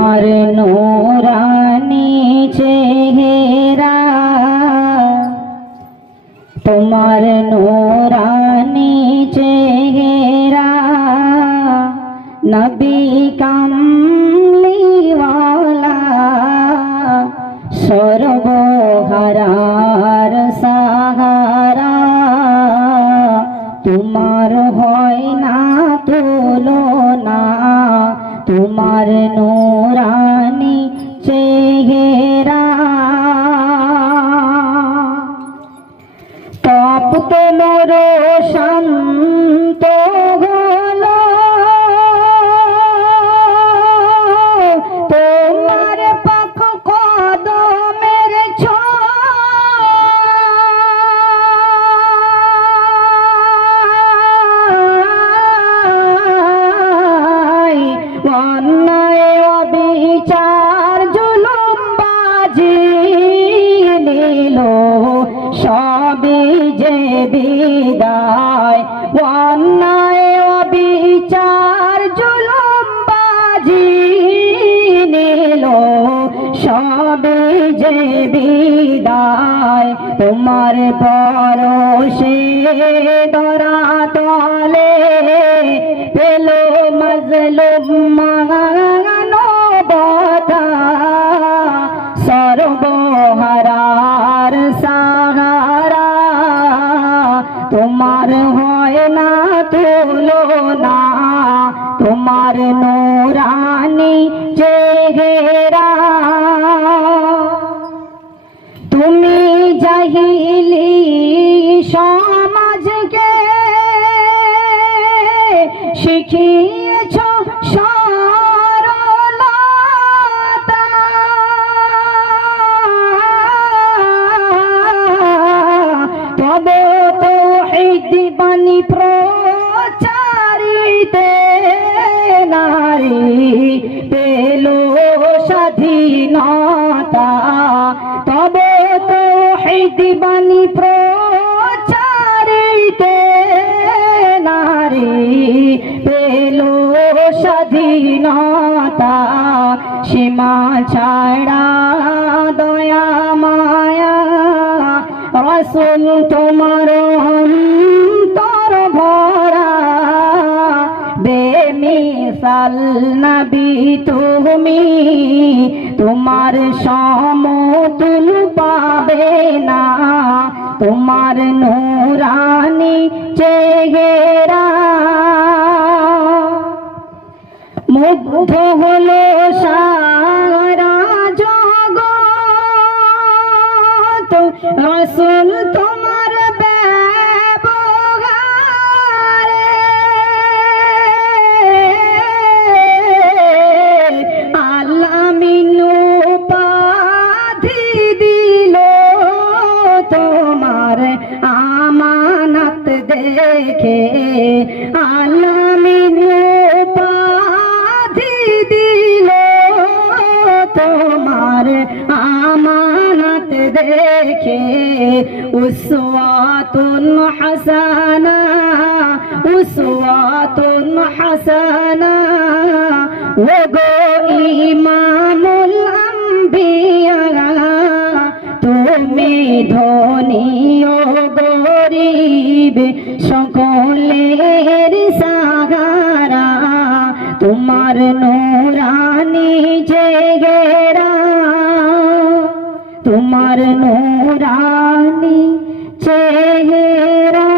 তোমার নোরানি চেহারা তোমার নোরানি চেহারা নবী কামলিওয়ালা নোরানি চেহেরা পাপ তোমার শান্ত সবে যে বিদায়, অন্যায়, অবিচার জুলুম বাজি নিল। সবে যে বিদায়, তোমার পরশে দরা তলে পেল মজলুম মানো বধা সর্বহারার না। তুলনা তোমার নোরানি চেহেরা। তুমি জাহিলি সমাজকে শিখিয়েছ সরলতা পেল স্বাধীনতা। তবে তো বাণী প্রচারিতে নারী পেল স্বাধীনতা। সীমা ছাড়া দয়া মায়া, রসুল তোমার অন্তর বেমিসাল নবী তুমি তোমার সমতুল পাবে না। তোমার নোরানি চেহারা মুগ্ধ হলো সারা জগৎ, রসুল দেখে আল্লাহ মিনু পাধি দিল। তোমার আমানত দেখে উসওয়াতুন হাসানা উসওয়াতুন হাসানা। ও গো ইমামুল আম্বিয়া, তুমি ধনী ও গরিব সকলের সাগারা তোমার নোরানি জেগেরা তোমার নোরানি চেহারা